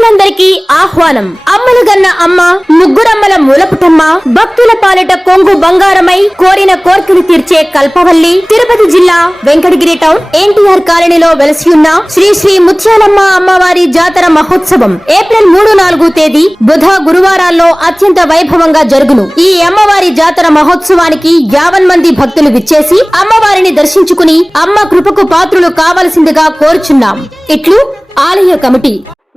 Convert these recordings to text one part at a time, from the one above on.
భక్తులందరికీ ఆహ్వానం. అమ్మలు గన్న అమ్మ ముగ్గురమ్మల మూలపుటమ్మ భక్తుల పాలిట కొంగు బంగారమై కోరిన కోర్కెలు తీర్చే కల్పవల్లి తిరుపతి జిల్లా వెంకటగిరి టౌన్ ఎన్టీఆర్ కాలనీలో వెలసి ఉన్న శ్రీ శ్రీ ముత్యాలమ్మ అమ్మవారి జాతర మహోత్సవం ఏప్రిల్ మూడు నాలుగు తేదీ బుధ గురువారాల్లో అత్యంత వైభవంగా జరుగును. ఈ అమ్మవారి జాతర మహోత్సవానికి యావన్ మంది భక్తులు విచ్చేసి అమ్మవారిని దర్శించుకుని అమ్మ కృపకు పాత్రులు కావలసిందిగా కోరుచున్నాం. ఇట్లు ఆలయ committee.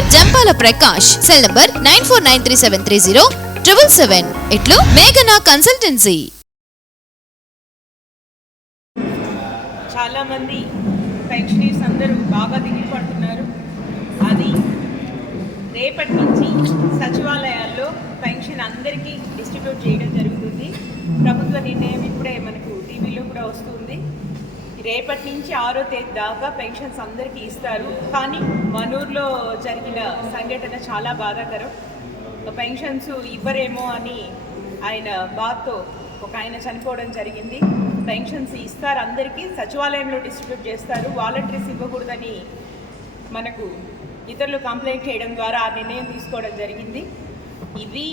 Jampala Prakash. Cell number nine four nine three seven three zero triple seven. ఇట్లు మేఘనా కన్సల్టెన్సీ. చాలామంది పెన్షనర్స్ అందరూ బాగా దిగులు పడుతున్నారు. అది రేపటి నుంచి సచివాలయాల్లో పెన్షన్ అందరికీ డిస్ట్రిబ్యూట్ చేయడం జరుగుతుంది. ప్రభుత్వ నిర్ణయం ఇప్పుడే మనకు టీవీలో కూడా వస్తుంది. రేపటి నుంచి ఆరో తేదీ దాకా పెన్షన్స్ అందరికీ ఇస్తారు. కానీ మనూర్లో జరిగిన సంఘటన చాలా బాధాకరం. పెన్షన్స్ ఇవ్వరేమో అని ఆయన బాధతో ఒక ఆయన చనిపోవడం జరిగింది. పెన్షన్స్ ఇస్తారు అందరికీ సచివాలయంలో డిస్ట్రిబ్యూట్ చేస్తారు. వాలంటీర్స్ ఇవ్వకూడదని మనకు ఇతరులు కంప్లైంట్ చేయడం ద్వారా ఆ నిర్ణయం తీసుకోవడం జరిగింది. ఇవి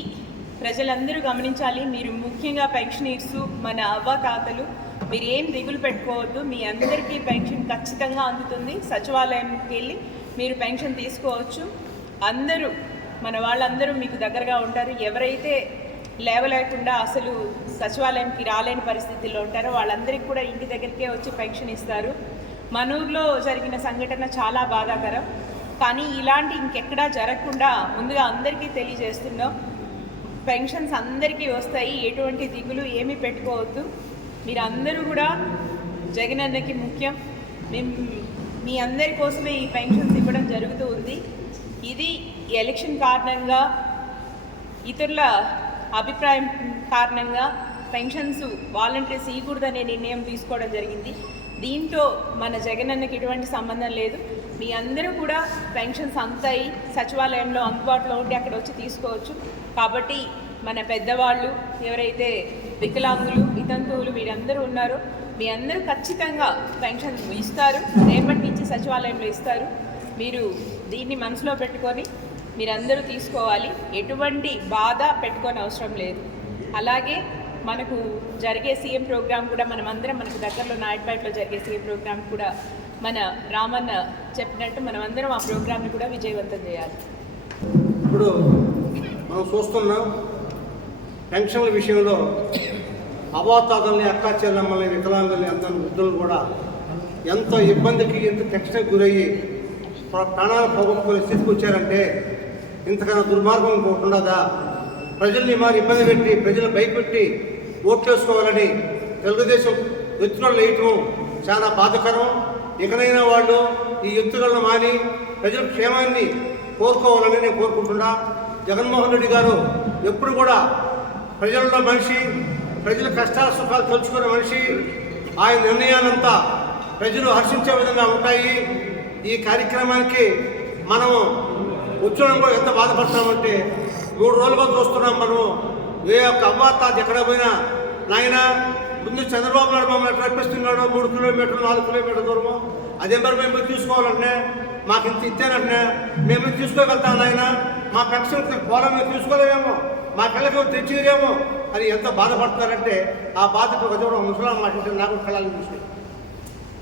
ప్రజలందరూ గమనించాలి. మీరు ముఖ్యంగా పెన్షనర్స్ మన అవ్వ తాతలు మీరు ఏం దిగులు పెట్టుకోవద్దు మీ అందరికీ పెన్షన్ ఖచ్చితంగా అందుతుంది. సచివాలయంకి వెళ్ళి మీరు పెన్షన్ తీసుకోవచ్చు. అందరూ మన వాళ్ళందరూ మీకు దగ్గరగా ఉంటారు. ఎవరైతే లేవలేకుండా అసలు సచివాలయంకి రాలేని పరిస్థితుల్లో ఉంటారో వాళ్ళందరికీ కూడా ఇంటి దగ్గరికే వచ్చి పెన్షన్ ఇస్తారు. మన ఊర్లో జరిగిన సంఘటన చాలా బాధాకరం. కానీ ఇలాంటి ఇంకెక్కడా జరగకుండా ముందుగా అందరికీ తెలియజేస్తున్నాం. పెన్షన్స్ అందరికీ వస్తాయి. ఎటువంటి దిగులు ఏమీ పెట్టుకోవద్దు. మీరు అందరూ కూడా జగనన్నకి ముఖ్యం. మేము మీ అందరి కోసమే ఈ పెన్షన్స్ ఇవ్వడం జరుగుతూ ఉంది. ఇది ఎలక్షన్ కారణంగా ఇతరుల అభిప్రాయం కారణంగా పెన్షన్స్ వాలంటీర్స్ ఇవ్వకూడదనే నిర్ణయం తీసుకోవడం జరిగింది. దీంతో మన జగన్ అన్నకి ఎటువంటి సంబంధం లేదు. మీ అందరూ కూడా పెన్షన్స్ అంతాయి సచివాలయంలో అందుబాటులో ఉండి అక్కడ వచ్చి తీసుకోవచ్చు. కాబట్టి మన పెద్దవాళ్ళు ఎవరైతే వికలాంగులు వితంతువులు వీరందరూ ఉన్నారు. మీ అందరూ ఖచ్చితంగా పెన్షన్ ఇస్తారు. రేపటి నుంచి సచివాలయంలో ఇస్తారు. మీరు దీన్ని మనసులో పెట్టుకొని మీరందరూ తీసుకోవాలి. ఎటువంటి బాధ పెట్టుకొని అవసరం లేదు. అలాగే మనకు జరిగే సీఎం ప్రోగ్రామ్ కూడా మనమందరం మనకు దగ్గరలో నాయుడుపేటలో జరిగే సీఎం ప్రోగ్రామ్ కూడా మన రామన్న చెప్పినట్టు మనమందరం ఆ ప్రోగ్రామ్ని కూడా విజయవంతం చేయాలి. ఇప్పుడు మనం చూస్తున్నాం పెన్షన్ల విషయంలో అవాతాతల్ని అక్కా చెల్లమ్మల్ని వికలాంగుల్ని అందరి వృద్ధులు కూడా ఎంతో ఇబ్బందికి ఎంత టెన్షన్కి గురయ్యి ప్రాణాలు పోగొట్టుకునే స్థితికి వచ్చారంటే ఇంతకన్నా దుర్మార్గం ఇంకోటి ఉండదా? ప్రజల్ని మరి ఇబ్బంది పెట్టి ప్రజలు భయపెట్టి ఓట్లేసుకోవాలని తెలుగుదేశం ఎత్తులను వేయటం చాలా బాధకరం. ఇకనైనా వాళ్ళు ఈ ఎత్తులను మాని ప్రజల క్షేమాన్ని కోరుకోవాలని నేను కోరుకుంటున్నా. జగన్మోహన్ రెడ్డి గారు ఎప్పుడు కూడా ప్రజల్లో మనిషి ప్రజల కష్టాల సుఖాలు తలుచుకున్న మనిషి ఆయన నిర్ణయాలంతా ప్రజలు హర్షించే విధంగా ఉంటాయి. ఈ కార్యక్రమానికి మనము ఉద్యోగంలో కూడా ఎంత బాధపడతామంటే మూడు రోజులుగా చూస్తున్నాం మనము ఏ ఒక్క అది ఎక్కడ పోయినా నాయన ముందు చంద్రబాబు నాయుడు మమ్మల్ని ఎట్లా మూడు కిలోమీటర్లు నాలుగు కిలోమీటర్ల దూరము అదే మరి మేము తీసుకోవాలంటే మాకు ఇంత ఇచ్చానంటే మేము తీసుకోగలుగుతాం నాయన మా పెన్షన్ పొలం మేము తీసుకోలేమేమో మా కళ్ళకు తెచ్చిరేమో అని ఎంత బాధపడతారంటే ఆ బాధతో ఒక దూరం ముసలాం మాట్లాడితే నాకు కళలు చూసి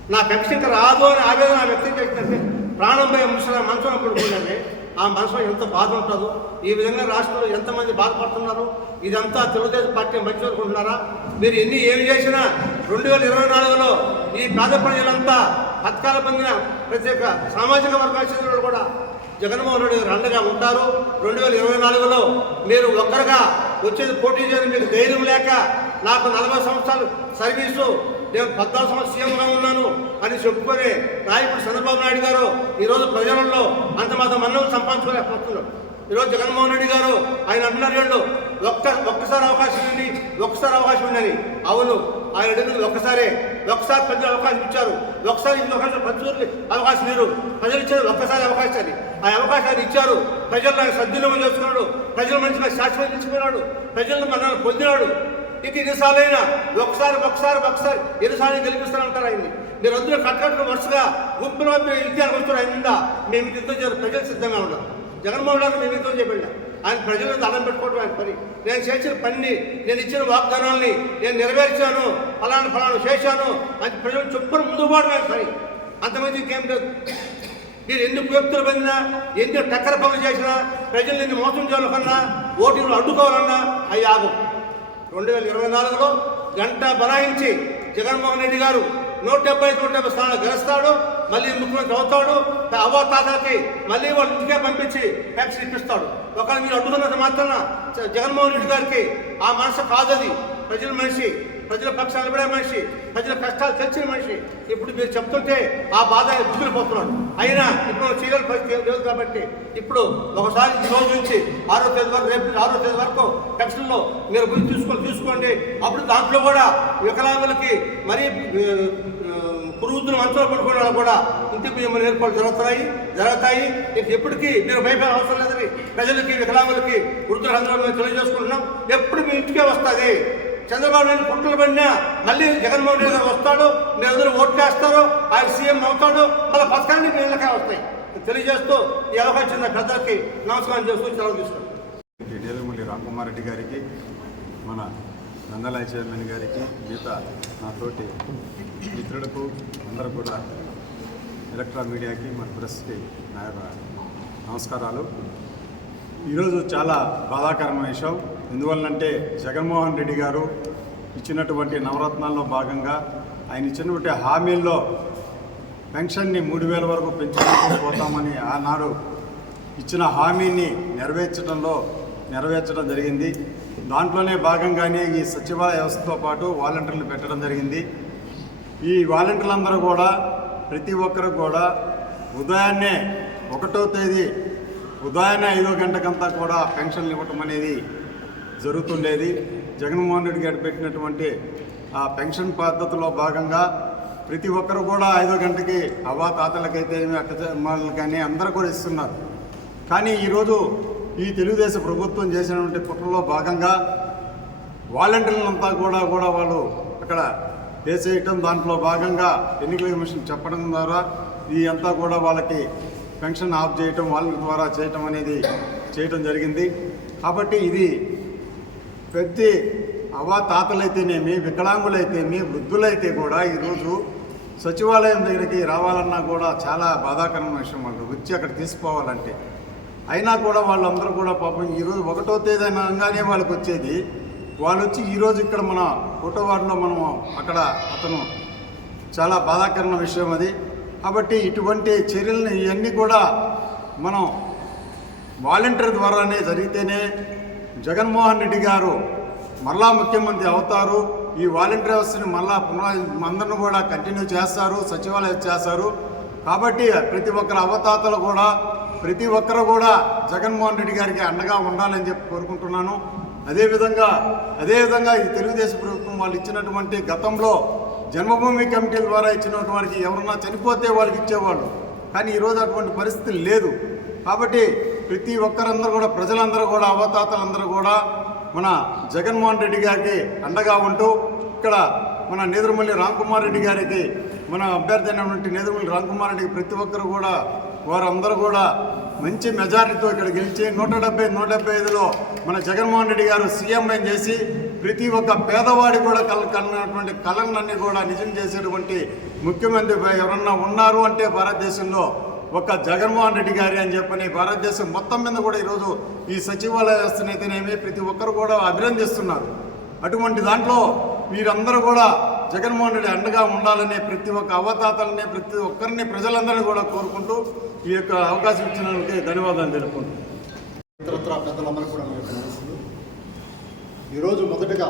నా పెన్షన్ రాదు అని ఆవేదన వ్యక్తం వ్యక్తి చేసినట్టే ప్రాణం పోయే ముసలి మనసులో ఆ మనసులో ఎంత బాధ ఉంటుందో ఈ విధంగా రాష్ట్రంలో ఎంతమంది బాధపడుతున్నారు? ఇదంతా తెలుగుదేశం పార్టీ మంచి అనుకుంటున్నారా మీరు ఎన్ని ఏమి చేసినా రెండు వేల ఇరవై నాలుగులో ఈ పేద ప్రజలంతా పథకాలు పొందిన ప్రత్యేక సామాజిక వర్గాల కూడా జగన్మోహన్ రెడ్డి గారు అండగా ఉంటారు. రెండు వేల ఇరవై నాలుగులో మీరు ఒక్కరుగా వచ్చేది పోటీ చేయడం మీకు ధైర్యం లేక నాకు నలభై సంవత్సరాలు సర్వీసు నేను పద్నాలుగు సంవత్సరం సీఎంగా ఉన్నాను అని చెప్పుకునే నాయకుడు చంద్రబాబు నాయుడు గారు ఈరోజు ప్రజలలో అంత మాత్రం మన్నం సంపాదించుకోలేకపోతున్నారు. ఈరోజు జగన్మోహన్ రెడ్డి గారు ఆయన అంటున్నారు రెండు ఒక్క ఒక్కసారి అవకాశం ఉంది ఒక్కసారి అవకాశం ఉందని అవును ఆయన అడిగింది ఒక్కసారే ఒక్కసారి ప్రజలు అవకాశం ఇచ్చారు. ఒకసారి ఇంకో అవకాశం ప్రతి అవకాశం లేరు ప్రజలు ఇచ్చారు ఒక్కసారి అవకాశాన్ని ఆ అవకాశాన్ని ఇచ్చారు. ప్రజలను ఆయన సద్వినియోగం చేసుకున్నాడు. ప్రజల మంచిగా శాశ్వతం ఇచ్చిపోయినాడు ప్రజలను మనల్ని పొందినాడు. ఇక ఎన్నిసార్లైనా ఒకసారి ఒకసారి ఒకసారి ఎన్నిసార్లు గెలిపిస్తానంటారు ఆయన్ని. మీరు అందరూ కట్టకట్టుకుని వరుసగా గుంపులో మీరు ఇంటికి వస్తారు ఆయన మేము ఇంత ప్రజలు సిద్ధంగా ఉన్నాం జగన్మోహన్ గారు మేము ఇంత చెప్పండి. ఆయన ప్రజలు దండం పెట్టుకోవడం ఆయన పని. నేను చేసిన పనిని నేను ఇచ్చిన వాగ్దానాల్ని నేను నెరవేర్చాను ఫలానా ఫలానా చేశాను అని ప్రజలు చొప్పున ముందు పోవడం ఆయన పని. అంతమంది ఇంకేం లేదు. మీరు ఎన్ని కుయక్తులు పొందినా ఎన్ని టక్కర పనులు చేసినా ప్రజలు ఎన్ని మోసం చేయాలన్నా ఓటీలు అడ్డుకోవాలన్నా అవి ఆగం రెండు వేల ఇరవై నాలుగులో గంట బలాయించి జగన్మోహన్ రెడ్డి గారు నూట డెబ్బై నూట డెబ్బై స్థానాలు గెలుస్తాడు. మళ్ళీ ముఖ్యమంత్రి అవుతాడు తాతకి మళ్ళీ వాళ్ళు ఇంటికే పంపించి ట్యాక్స్ ఇప్పిస్తాడు. ఒకవేళ మీరు అడ్డుకున్నంత మాత్రాన జగన్మోహన్ రెడ్డి గారికి ఆ మనసు కాదది. ప్రజల మనిషి ప్రజల పక్షాలు నిలబడే మనిషి ప్రజల కష్టాలు తెలిసిన మనిషి. ఇప్పుడు మీరు చెప్తుంటే ఆ బాధ దిగులిపోతున్నాడు అయినా ఇప్పుడు చీరల పరిస్థితి లేదు కాబట్టి ఇప్పుడు ఒకసారి ఈ రోజు నుంచి ఆరో తేదీ వరకు రేపు ఆరో తేదీ వరకు పెన్షన్లో మీరు గురించి తీసుకొని తీసుకోండి అప్పుడు దాంట్లో కూడా వికలాంగులకి మరీ పురుగుతున్న మంచంలో పడుకునే వాళ్ళు కూడా ఇంటి బియ్యం ఏర్పాటు జరుగుతున్నాయి? జరుగుతాయి. ఇంక ఎప్పటికీ మీరు భయపడే అవసరం లేదని ప్రజలకి వికలాంగులకి వృద్ధులందరూ మేము తెలియజేసుకుంటున్నాం. ఎప్పుడు మీ ఇంటికే వస్తుంది? చంద్రబాబు నాయుడు పుట్టలు పడినా మళ్ళీ జగన్మోహన్ రెడ్డి గారు వస్తాడు మీరు అందరూ ఓట్లు వేస్తారు ఆయన సీఎం అవుతాడు మళ్ళీ పథకాన్ని మీ ఇళ్ళకే వస్తాయి. తెలియజేస్తూ ఈ అవకాశం ఇచ్చిన పెద్దలకి నమస్కారం చేస్తూ సెలవు తీసుకుంటాం రామకుమార్ రామ్కుమార్ రెడ్డి గారికి మన నందలాయ చైర్మన్ గారికి మిగతా నాతోటి మిత్రులకు అందరూ కూడా ఎలక్ట్రా మీడియాకి మన ప్రెస్కి నా యొక్క నమస్కారాలు. ఈరోజు చాలా బాధాకరమైన విషయం. ఎందువల్లంటే జగన్మోహన్ రెడ్డి గారు ఇచ్చినటువంటి నవరత్నాల్లో భాగంగా ఆయన ఇచ్చినటువంటి హామీల్లో పెన్షన్ని మూడు వేల వరకు పెంచుకుంటూ పోతామని ఆనాడు ఇచ్చిన హామీని నెరవేర్చడంలో నెరవేర్చడం జరిగింది. దాంట్లోనే భాగంగానే ఈ సచివాలయ వ్యవస్థతో పాటు వాలంటీర్లు పెట్టడం జరిగింది. ఈ వాలంటీర్లందరూ కూడా ప్రతి ఒక్కరు కూడా ఉదయాన్నే ఒకటో తేదీ ఉదయాన్నే ఐదో గంటకంతా కూడా పెన్షన్లు ఇవ్వటం అనేది జరుగుతుండేది. జగన్మోహన్ రెడ్డి గారు పెట్టినటువంటి ఆ పెన్షన్ పద్ధతిలో భాగంగా ప్రతి ఒక్కరు కూడా ఐదో గంటకి అవ్వ తాతలకైతే అక్క కానీ అందరూ కూడా ఇస్తున్నారు. కానీ ఈరోజు ఈ తెలుగుదేశం ప్రభుత్వం చేసినటువంటి కుట్రలో భాగంగా వాలంటీర్లంతా కూడా కూడా వాళ్ళు అక్కడ వేసేయటం దాంట్లో భాగంగా ఎన్నికల కమిషన్ చెప్పడం ద్వారా ఈ అంతా కూడా వాళ్ళకి పెన్షన్ ఆఫ్ చేయటం వాళ్ళ ద్వారా చేయటం అనేది చేయటం జరిగింది. కాబట్టి ఇది ప్రతి అవాతాతలైతేనేమి వికలాంగులైతేమి వృద్ధులైతే కూడా ఈరోజు సచివాలయం దగ్గరికి రావాలన్నా కూడా చాలా బాధాకరమైన విషయం వాళ్ళు వచ్చి అక్కడ తీసుకోవాలంటే. అయినా కూడా వాళ్ళందరూ కూడా పాపం ఈరోజు ఒకటో తేదీ అనగానే వాళ్ళకి వచ్చేది. వాళ్ళు వచ్చి ఈరోజు ఇక్కడ మన ఫోటోవార్డులో మనం అక్కడ అతను చాలా బాధాకరమైన విషయం అది. కాబట్టి ఇటువంటి చర్యలను ఇవన్నీ కూడా మనం వాలంటీర్ ద్వారానే జరిగితేనే జగన్మోహన్ రెడ్డి గారు మరలా ముఖ్యమంత్రి అవుతారు. ఈ వాలంటీర్ వ్యవస్థని మళ్ళా పునః అందరిని కూడా కంటిన్యూ చేస్తారు సచివాలయం చేస్తారు. కాబట్టి ప్రతి ఒక్కరి అవతాతలు కూడా ప్రతి ఒక్కరు కూడా జగన్మోహన్ రెడ్డి గారికి అండగా ఉండాలని చెప్పి కోరుకుంటున్నాను. అదేవిధంగా అదేవిధంగా ఈ తెలుగుదేశం ప్రభుత్వం వాళ్ళు ఇచ్చినటువంటి గతంలో జన్మభూమి కమిటీల ద్వారా ఇచ్చినటువంటి ఎవరన్నా చనిపోతే వాళ్ళకి ఇచ్చేవాళ్ళు. కానీ ఈరోజు అటువంటి పరిస్థితి లేదు. కాబట్టి ప్రతి ఒక్కరందరూ కూడా ప్రజలందరూ కూడా అవతాతలందరూ కూడా మన జగన్మోహన్ రెడ్డి గారికి అండగా ఉంటూ ఇక్కడ మన నేదురుమల్లి రామ్కుమార్ రెడ్డి గారికి మన అభ్యర్థి అయినటువంటి నేదురుమల్లి రామ్కుమార్ రెడ్డికి ప్రతి ఒక్కరు కూడా వారందరూ కూడా మంచి మెజారిటీతో ఇక్కడ గెలిచి నూట డెబ్బై నూట డెబ్బై ఐదులో మన జగన్మోహన్ రెడ్డి గారు సీఎం చేసి ప్రతి ఒక్క పేదవాడి కూడా కల కన్నటువంటి కళలన్నీ కూడా నిజం చేసేటువంటి ముఖ్యమంత్రి ఎవరన్నా ఉన్నారు అంటే భారతదేశంలో ఒక జగన్మోహన్ రెడ్డి గారి అని చెప్పని భారతదేశం మొత్తం మీద కూడా ఈరోజు ఈ సచివాలయ వ్యవస్థనైతేనేమి ప్రతి ఒక్కరు కూడా అభినందిస్తున్నారు. అటువంటి దాంట్లో వీరందరూ కూడా జగన్మోహన్ రెడ్డి అండగా ఉండాలనే ప్రతి ఒక్క అవతాతలని ప్రతి ఒక్కరిని ప్రజలందరినీ కూడా కోరుకుంటూ ఈ యొక్క అవకాశం ఇచ్చినందుకు ధన్యవాదాలు తెలుపుకుంటున్నాను. ఇతరత్ర పెద్దలందరూ కూడా ఈరోజు మొదటగా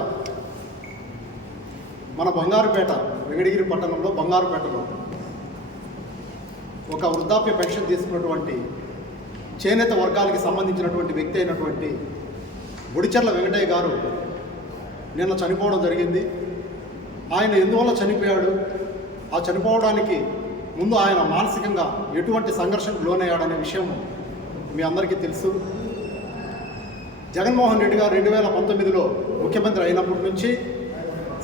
మన బంగారుపేట వెంకటగిరి పట్టణంలో బంగారుపేటలో ఒక వృద్ధాప్య పెన్షన్ తీసుకున్నటువంటి చేనేత వర్గాలకి సంబంధించినటువంటి వ్యక్తి అయినటువంటి బుడిచెర్ల వెంకటయ్య గారు నిన్న చనిపోవడం జరిగింది. ఆయన ఎందువల్ల చనిపోయాడు? ఆ చనిపోవడానికి ముందు ఆయన మానసికంగా ఎటువంటి సంఘర్షణకు లోనయ్యాడనే విషయం మీ అందరికీ తెలుసు. జగన్మోహన్ రెడ్డి గారు రెండు వేల పంతొమ్మిదిలో ముఖ్యమంత్రి అయినప్పటి నుంచి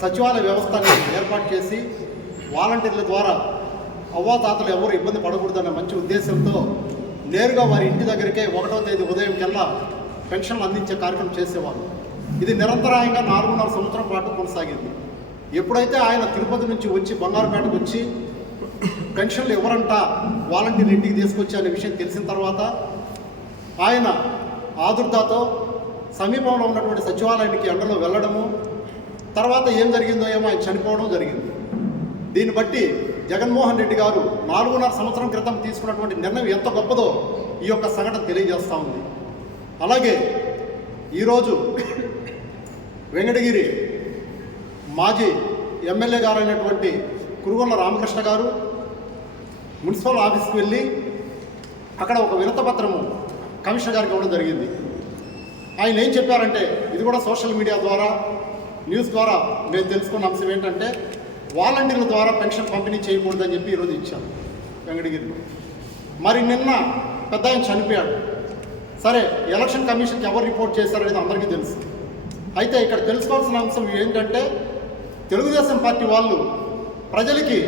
సచివాలయ వ్యవస్థని ఏర్పాటు చేసి వాలంటీర్ల ద్వారా అవ్వాతాతలు ఎవరు ఇబ్బంది పడకూడదన్న మంచి ఉద్దేశంతో నేరుగా వారి ఇంటి దగ్గరికే ఒకటో తేదీ ఉదయం కల్లా పెన్షన్లు అందించే కార్యక్రమం చేసేవారు. ఇది నిరంతరాయంగా నాలుగున్నర సంవత్సరం పాటు కొనసాగింది. ఎప్పుడైతే ఆయన తిరుపతి నుంచి వచ్చి బంగారుపేటకు వచ్చి పెన్షన్లు ఎవరంట వాలంటీర్ ఇంటికి తీసుకొచ్చి అనే విషయం తెలిసిన తర్వాత ఆయన ఆదుర్దాతో సమీపంలో ఉన్నటువంటి సచివాలయానికి ఎండలో వెళ్ళడము తర్వాత ఏం జరిగిందో ఏమో ఆయన చనిపోవడం జరిగింది. దీన్ని బట్టి జగన్మోహన్ రెడ్డి గారు నాలుగున్నర సంవత్సరం క్రితం తీసుకున్నటువంటి నిర్ణయం ఎంత గొప్పదో ఈ యొక్క సంఘటన తెలియజేస్తూ ఉంది. అలాగే ఈరోజు వెంకటగిరి మాజీ ఎమ్మెల్యే గారు అయినటువంటి కురుగొల్ల రామకృష్ణ గారు మున్సిపల్ ఆఫీస్కి వెళ్ళి అక్కడ ఒక వినతపత్రము కమిషనర్ గారికి ఇవ్వడం జరిగింది. ఆయన ఏం చెప్పారంటే ఇది కూడా సోషల్ మీడియా ద్వారా న్యూస్ ద్వారా మేము తెలుసుకున్న అంశం ఏంటంటే వాలంటీర్ల ద్వారా పెన్షన్ పంపిణీ చేయకూడదని చెప్పి ఈరోజు ఇచ్చాను వెంకటగిరిలో మరి నిన్న పెద్ద ఆయన చనిపోయాడు. సరే ఎలక్షన్ కమిషన్కి ఎవరు రిపోర్ట్ చేశారనేది అందరికీ తెలుసు. అయితే ఇక్కడ తెలుసుకోవాల్సిన అంశం ఏంటంటే తెలుగుదేశం పార్టీ వాళ్ళు ప్రజలకి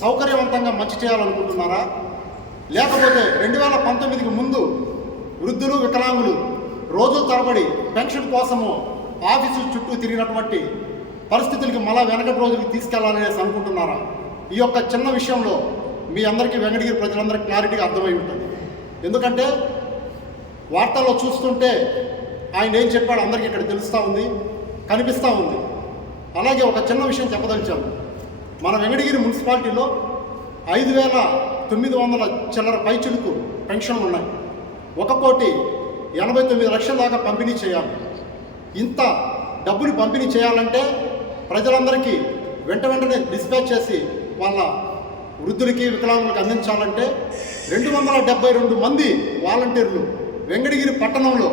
సౌకర్యవంతంగా మంచి చేయాలనుకుంటున్నారా? లేకపోతే రెండు వేల పంతొమ్మిదికి ముందు వృద్ధులు వికలాంగులు రోజుల తరబడి పెన్షన్ కోసము ఆఫీసు చుట్టూ తిరిగినటువంటి పరిస్థితులకి మళ్ళా వెనకటి రోజులకు తీసుకెళ్ళాలనేసి అనుకుంటున్నారా? ఈ యొక్క చిన్న విషయంలో మీ అందరికీ వెంకటగిరి ప్రజలందరికీ క్లారిటీగా అర్థమై ఉంటుంది. ఎందుకంటే వార్తల్లో చూస్తుంటే ఆయన ఏం చెప్పాడు అందరికీ ఇక్కడ తెలుస్తూ ఉంది కనిపిస్తూ ఉంది. అలాగే ఒక చిన్న విషయం చెప్పదలిచాను. మన వెంకటగిరి మున్సిపాలిటీలో ఐదు వేల తొమ్మిది వందల చిల్లర పైచులకు పెన్షన్లు ఉన్నాయి. ఒక కోటి ఎనభై తొమ్మిది లక్షల దాకా పంపిణీ చేయాలి. ఇంత డబ్బులు పంపిణీ చేయాలంటే ప్రజలందరికీ వెంట వెంటనే డిస్పాచ్ చేసి వాళ్ళ వృద్ధులకి వికలాంగులకు అందించాలంటే రెండు వందల డెబ్బై రెండు మంది వాలంటీర్లు వెంకటగిరి పట్టణంలో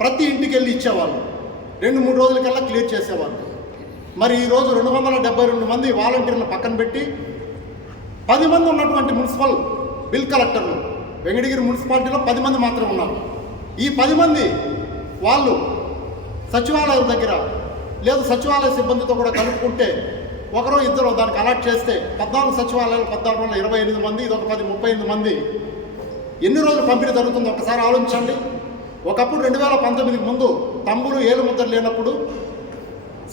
ప్రతి ఇంటికి వెళ్ళి ఇచ్చేవాళ్ళు. రెండు మూడు రోజులకల్లా క్లియర్ చేసేవాళ్ళు. మరి ఈరోజు రెండు వందల డెబ్బై రెండు మంది వాలంటీర్లు పక్కన పెట్టి పది మంది ఉన్నటువంటి మున్సిపల్ బిల్ కలెక్టర్లు వెంకటగిరి మున్సిపాలిటీలో పది మంది మాత్రం ఉన్నారు. ఈ పది మంది వాళ్ళు సచివాలయం దగ్గర లేదు సచివాలయ సిబ్బందితో కూడా కలుపుకుంటే ఒకరో ఇద్దరు దానికి అలాట్ చేస్తే పద్నాలుగు సచివాలయాలు పద్నాలుగు వందల ఇరవై ఎనిమిది మంది ఇది ఒక పది ముప్పై ఎనిమిది మంది. ఎన్ని రోజులు పంపిణీ జరుగుతుందో ఒకసారి ఆలోచించండి. ఒకప్పుడు రెండు వేల పంతొమ్మిదికి ముందు తమ్ముడు ఏలు ముద్దలు లేనప్పుడు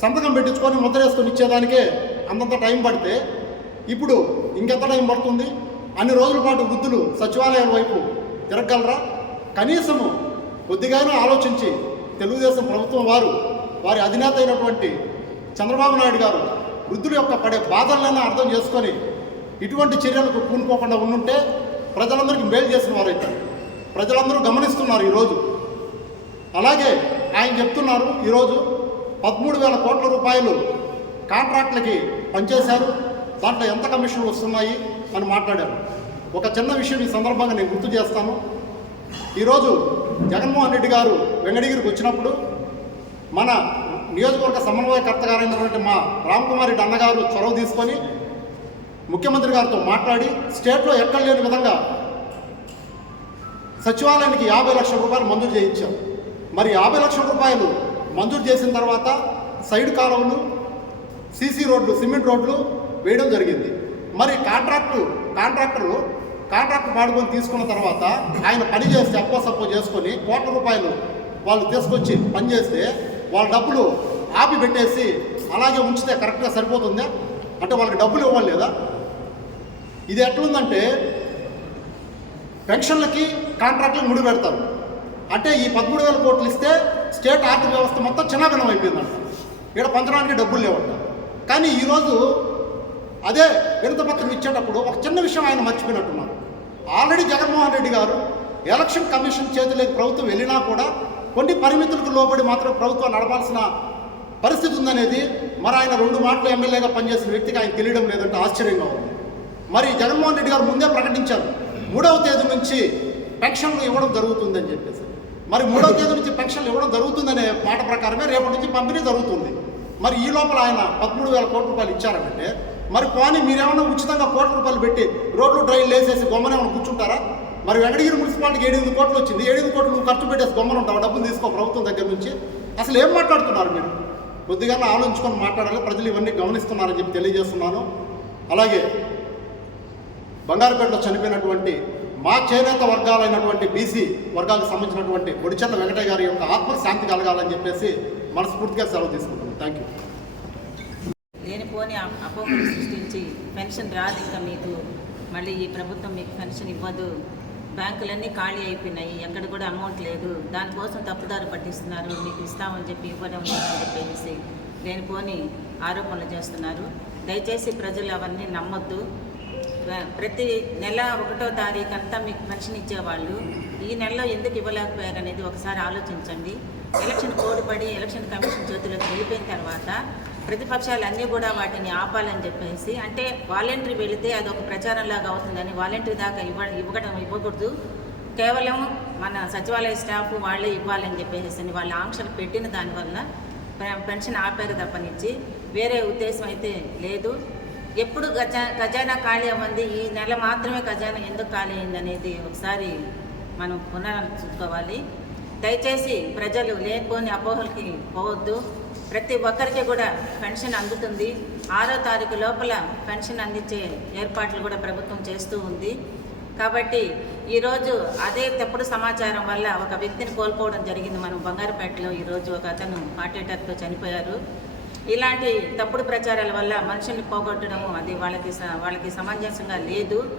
సంతకం పెట్టించుకొని ముద్రేసుకొని ఇచ్చేదానికే అంతంత టైం పడితే ఇప్పుడు ఇంకెంత టైం పడుతుంది? అన్ని రోజుల పాటు వృద్ధులు సచివాలయాల వైపు తిరగలరా కనీసము కొద్దిగానూ ఆలోచించి తెలుగుదేశం ప్రభుత్వం వారు వారి అధినేత అయినటువంటి చంద్రబాబు నాయుడు గారు వృద్ధుల యొక్క పడే బాధలైనా అర్థం చేసుకొని ఇటువంటి చర్యలకు పూనుకోకుండా ఉండుంటే ప్రజలందరికీ మేలు చేసిన వారైతారు ప్రజలందరూ గమనిస్తున్నారు ఈరోజు. అలాగే ఆయన చెప్తున్నారు ఈరోజు పదమూడు వేల కోట్ల రూపాయలు కాంట్రాక్ట్లకి పనిచేశారు. దాంట్లో ఎంత కమిషన్లు వస్తున్నాయి అని మాట్లాడారు. ఒక చిన్న విషయం ఈ సందర్భంగా నేను గుర్తు చేస్తాను. ఈరోజు జగన్మోహన్ రెడ్డి గారు వెంగడగిరికి వచ్చినప్పుడు మన నియోజకవర్గ సమన్వయకర్త గారైనటువంటి మా రామ్కుమార్ రెడ్డి అన్నగారు చొరవ తీసుకొని ముఖ్యమంత్రి గారితో మాట్లాడి స్టేట్లో ఎక్కడ లేని విధంగా సచివాలయానికి యాభై లక్షల రూపాయలు మంజూరు చేయించాం మరి యాభై లక్షల రూపాయలు మంజూరు చేసిన తర్వాత సైడ్ కాలువలు సీసీ రోడ్లు సిమెంట్ రోడ్లు వేయడం జరిగింది. మరి కాంట్రాక్టు కాంట్రాక్టరు కాంట్రాక్ట్ పాడుకొని తీసుకున్న తర్వాత ఆయన పని చేస్తే అప్పో సప్పో చేసుకొని కోట్ల రూపాయలు వాళ్ళు తీసుకొచ్చి పని చేస్తే వాళ్ళ డబ్బులు ఆపి పెట్టేసి అలాగే ఉంచితే కరెక్ట్గా సరిపోతుందా? అంటే వాళ్ళకి డబ్బులు ఇవ్వాలి లేదా? ఇది ఎట్లుందంటే పెన్షన్లకి కాంట్రాక్ట్లకు ముడి పెడతారు అంటే ఈ పదమూడు వేల కోట్లు ఇస్తే స్టేట్ ఆర్థిక వ్యవస్థ మొత్తం చిన్నభిన్నం అయిపోయిందంట. ఇక్కడ పంచడానికి డబ్బులు లేవంట. కానీ ఈరోజు అదే వినత పత్రం ఇచ్చేటప్పుడు ఒక చిన్న విషయం ఆయన మర్చిపోయినట్టున్నారు. ఆల్రెడీ జగన్మోహన్ రెడ్డి గారు ఎలక్షన్ కమిషన్ చేతిలోకి ప్రభుత్వం వెళ్ళినా కూడా కొన్ని పరిమితులకు లోబడి మాత్రం ప్రభుత్వం నడపాల్సిన పరిస్థితి ఉందనేది మరి ఆయన రెండు మాటలు ఎమ్మెల్యేగా పనిచేసిన వ్యక్తికి ఆయన తెలియడం లేదంటే ఆశ్చర్యంగా ఉంది. మరి జగన్మోహన్ రెడ్డి గారు ముందే ప్రకటించారు. మూడవ తేదీ నుంచి పెన్షన్లు ఇవ్వడం జరుగుతుందని చెప్పేసి. మరి మూడవ తేదీ నుంచి పెన్షన్లు ఇవ్వడం జరుగుతుందనే మాట ప్రకారమే రేపటి నుంచి పంపిణీ జరుగుతుంది. మరి ఈ లోపల ఆయన పదమూడు వేల కోట్ల రూపాయలు ఇచ్చారంటే మరి పోనీ మీరేమన్నా ఉచితంగా కోట్ల రూపాయలు పెట్టి రోడ్లు డ్రైన్లు వేసేసి గొమ్మనే ఏమైనా కూర్చుంటారా? మరి వెంకటగిరి మున్సిపాలిటీకి ఏడెనిమిది కోట్లు వచ్చింది ఎనిమిది కోట్లు నువ్వు ఖర్చు పెట్టేసి గొమ్మలు ఉంటావు? డబ్బులు తీసుకో ప్రభుత్వం దగ్గర నుంచి. అసలు ఏం మాట్లాడుతున్నారు మీరు? కొద్దిగా ఆలోచించుకొని మాట్లాడాలి. ప్రజలు ఇవన్నీ గమనిస్తున్నారని చెప్పి తెలియజేస్తున్నాను. అలాగే బంగారుపేటలో చనిపోయినటువంటి మా చేనేత వర్గాలైనటువంటి బీసీ వర్గాలకు సంబంధించినటువంటి బొడిచెల్ల వెంకటయ్య గారి యొక్క ఆత్మ శాంతి కలగాలని చెప్పేసి మనస్ఫూర్తిగా సెలవు తీసుకుంటున్నాం. థ్యాంక్ యూ లేనిపోని అపోహలు సృష్టించి పెన్షన్ రాదు ఇంకా మీకు. మళ్ళీ ఈ ప్రభుత్వం మీకు పెన్షన్ ఇవ్వదు. బ్యాంకులన్నీ ఖాళీ అయిపోయినాయి. ఎక్కడ కూడా అమౌంట్ లేదు. దానికోసం తప్పుదారు పట్టిస్తున్నారు. మీకు ఇస్తామని చెప్పి ఇవ్వడం లేదని చెప్పేసి లేనిపోని ఆరోపణలు చేస్తున్నారు. దయచేసి ప్రజలు అవన్నీ నమ్మొద్దు. ప్రతి నెల ఒకటో తారీఖు అంతా మీకు పెన్షన్ ఇచ్చేవాళ్ళు. ఈ నెలలో ఎందుకు ఇవ్వలేకపోయారు అనేది ఒకసారి ఆలోచించండి. ఎలక్షన్ కోడ్పడి ఎలక్షన్ కమిషన్ చేతిలోకి వెళ్ళిపోయిన తర్వాత ప్రతిపక్షాలు అన్నీ కూడా వాటిని ఆపాలని చెప్పేసి అంటే వాలంటరీ వెళితే అది ఒక ప్రచారంలాగా అవుతుందని వాలంటరీ దాకా ఇవ్వ ఇవ్వడం ఇవ్వకూడదు. కేవలం మన సచివాలయ స్టాఫ్ వాళ్ళే ఇవ్వాలని చెప్పేసి వాళ్ళ ఆంక్షలు పెట్టిన దానివల్ల పెన్షన్ ఆపారు తప్పనిచ్చి. వేరే ఉద్దేశం అయితే లేదు. ఎప్పుడు గజా ఖజానా ఖాళీ అవ్వండి ఈ నెల మాత్రమే ఖజానా ఎందుకు ఖాళీ అయింది అనేది ఒకసారి మనం పునరుద్ధరించుకోవాలి. దయచేసి ప్రజలు లేనిపోని అపోహలకి పోవద్దు. ప్రతి ఒక్కరికి కూడా పెన్షన్ అందుతుంది. ఆరో తారీఖు లోపల పెన్షన్ అందించే ఏర్పాట్లు కూడా ప్రభుత్వం చేస్తూ ఉంది. కాబట్టి ఈరోజు అదే తప్పుడు సమాచారం వల్ల ఒక వ్యక్తిని కోల్పోవడం జరిగింది. మనం బంగారుపేటలో ఈరోజు ఒక అతను హార్ట్ అటాక్తో చనిపోయారు. ఇలాంటి తప్పుడు ప్రచారాల వల్ల మనుషుల్ని పోగొట్టడము అది వాళ్ళకి స- వాళ్ళకి సమంజసంగా లేదు.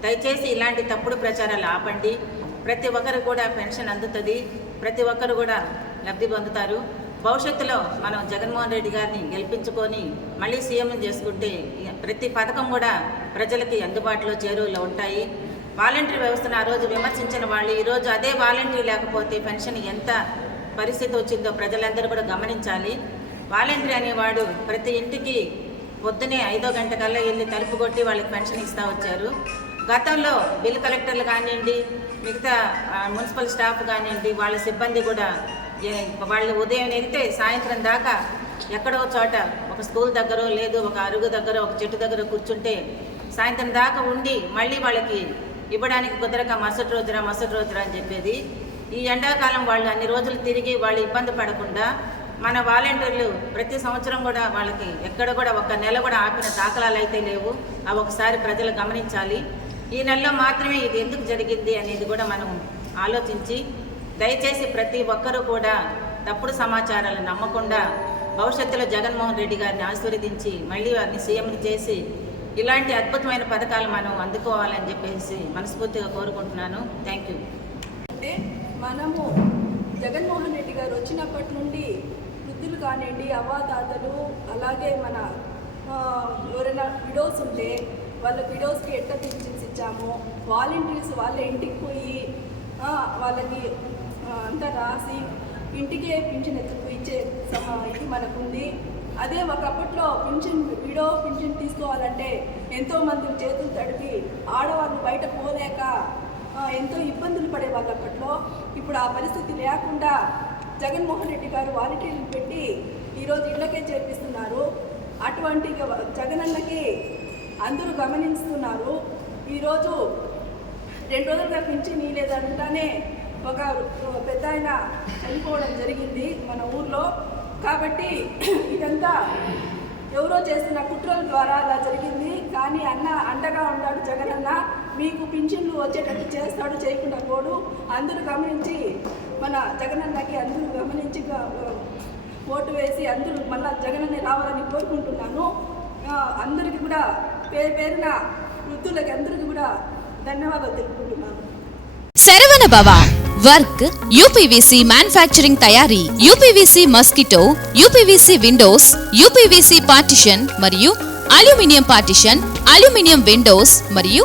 దయచేసి ఇలాంటి తప్పుడు ప్రచారాలు ఆపండి. ప్రతి ఒక్కరు కూడా పెన్షన్ అందుతుంది. ప్రతి ఒక్కరు కూడా లబ్ధి పొందుతారు. భవిష్యత్తులో మనం జగన్మోహన్ రెడ్డి గారిని గెలిపించుకొని మళ్ళీ సీఎం చేసుకుంటే ప్రతి పథకం కూడా ప్రజలకి అందుబాటులో చేరువలో ఉంటాయి. వాలంటరీ వ్యవస్థను ఆ రోజు విమర్శించిన వాళ్ళు ఈరోజు అదే వాలంటరీ లేకపోతే పెన్షన్ ఎంత పరిస్థితి వచ్చిందో ప్రజలందరూ కూడా గమనించాలి. వాలంటరీ అనేవాడు ప్రతి ఇంటికి పొద్దునే ఐదో గంట కల్లా వెళ్ళి తలుపు కొట్టి వాళ్ళకి పెన్షన్ ఇస్తూ వచ్చారు. గతంలో బిల్ కలెక్టర్లు కానివ్వండి మిగతా మున్సిపల్ స్టాఫ్ కానివ్వండి వాళ్ళ సిబ్బంది కూడా వాళ్ళు ఉదయం ఎగితే సాయంత్రం దాకా ఎక్కడో చోట ఒక స్కూల్ దగ్గర లేదు ఒక అరుగు దగ్గర ఒక చెట్టు దగ్గర కూర్చుంటే సాయంత్రం దాకా ఉండి మళ్ళీ వాళ్ళకి ఇవ్వడానికి కుదరక మరుసటి రోజురా మరుసటి రోజురా అని చెప్పేది. ఈ ఎండాకాలం వాళ్ళు అన్ని రోజులు తిరిగి వాళ్ళు ఇబ్బంది పడకుండా మన వాలంటీర్లు ప్రతి సంవత్సరం కూడా వాళ్ళకి ఎక్కడ కూడా ఒక నెల కూడా ఆపిన దాఖలాలు అయితే లేవు. అవి ఒకసారి ప్రజలు గమనించాలి. ఈ నెలలో మాత్రమే ఇది ఎందుకు జరిగింది అనేది కూడా మనం ఆలోచించి దయచేసి ప్రతి ఒక్కరూ కూడా తప్పుడు సమాచారాలు నమ్మకుండా భవిష్యత్తులో జగన్మోహన్ రెడ్డి గారిని ఆశీర్వదించి మళ్ళీ వారిని సీఎంని చేసి ఇలాంటి అద్భుతమైన పథకాలు మనం అందుకోవాలని చెప్పేసి మనస్ఫూర్తిగా కోరుకుంటున్నాను. Thank you. అంటే మనము జగన్మోహన్ రెడ్డి గారు వచ్చినప్పటి నుండి వృద్ధులు కానివ్వండి అవ్వాతాతలు అలాగే మన ఎవరైనా విడోస్ ఉంటే వాళ్ళ విడోస్కి ఎట్ట పింఛన్స్ ఇచ్చాము వాలంటీర్స్ వాళ్ళ ఇంటికి పోయి వాళ్ళకి అంతా రాసి ఇంటికే పింఛన్ ఎత్తుకు ఇచ్చే ఇది మనకుంది. అదే ఒకప్పట్లో పింఛన్ విడో పింఛన్ తీసుకోవాలంటే ఎంతోమంది చేతులు తడిపి ఆడవాళ్ళు బయట పోలేక ఎంతో ఇబ్బందులు పడే వాళ్ళు అప్పట్లో. ఇప్పుడు ఆ పరిస్థితి లేకుండా జగన్మోహన్ రెడ్డి గారు వాలంటీర్లు పెట్టి ఈరోజు ఇళ్ళకే చేర్పిస్తున్నారు. అటువంటి జగనన్నకి అందరూ గమనిస్తున్నారు. ఈరోజు రెండు రోజులుగా పింఛన్ నీలేదంటానే ఒక పెద్ద ఆయన చనిపోవడం జరిగింది మన ఊర్లో. కాబట్టి ఇదంతా ఎవరో చేసిన కుట్రల ద్వారా అలా జరిగింది. కానీ అన్న అండగా ఉన్నాడు జగన్ అన్న మీకు పింఛన్లు వచ్చేటట్టు చేస్తాడు చేయకుండా పోడు. అందరూ గమనించి మన జగనన్నకి అందరూ గమనించి ఓటు వేసి అందరూ మళ్ళా జగనన్న రావాలని కోరుకుంటున్నాను. అందరికీ కూడా పేరు పేరున వృద్ధులకి అందరికీ కూడా ధన్యవాదాలు తెలుపుకుంటున్నాను. Saravana Baba work UPVC manufacturing తయారీ UPVC mosquito UPVC windows UPVC partition మరియు అల్యూమినియం పార్టిషన్ అల్యూమినియం విండోస్ మరియు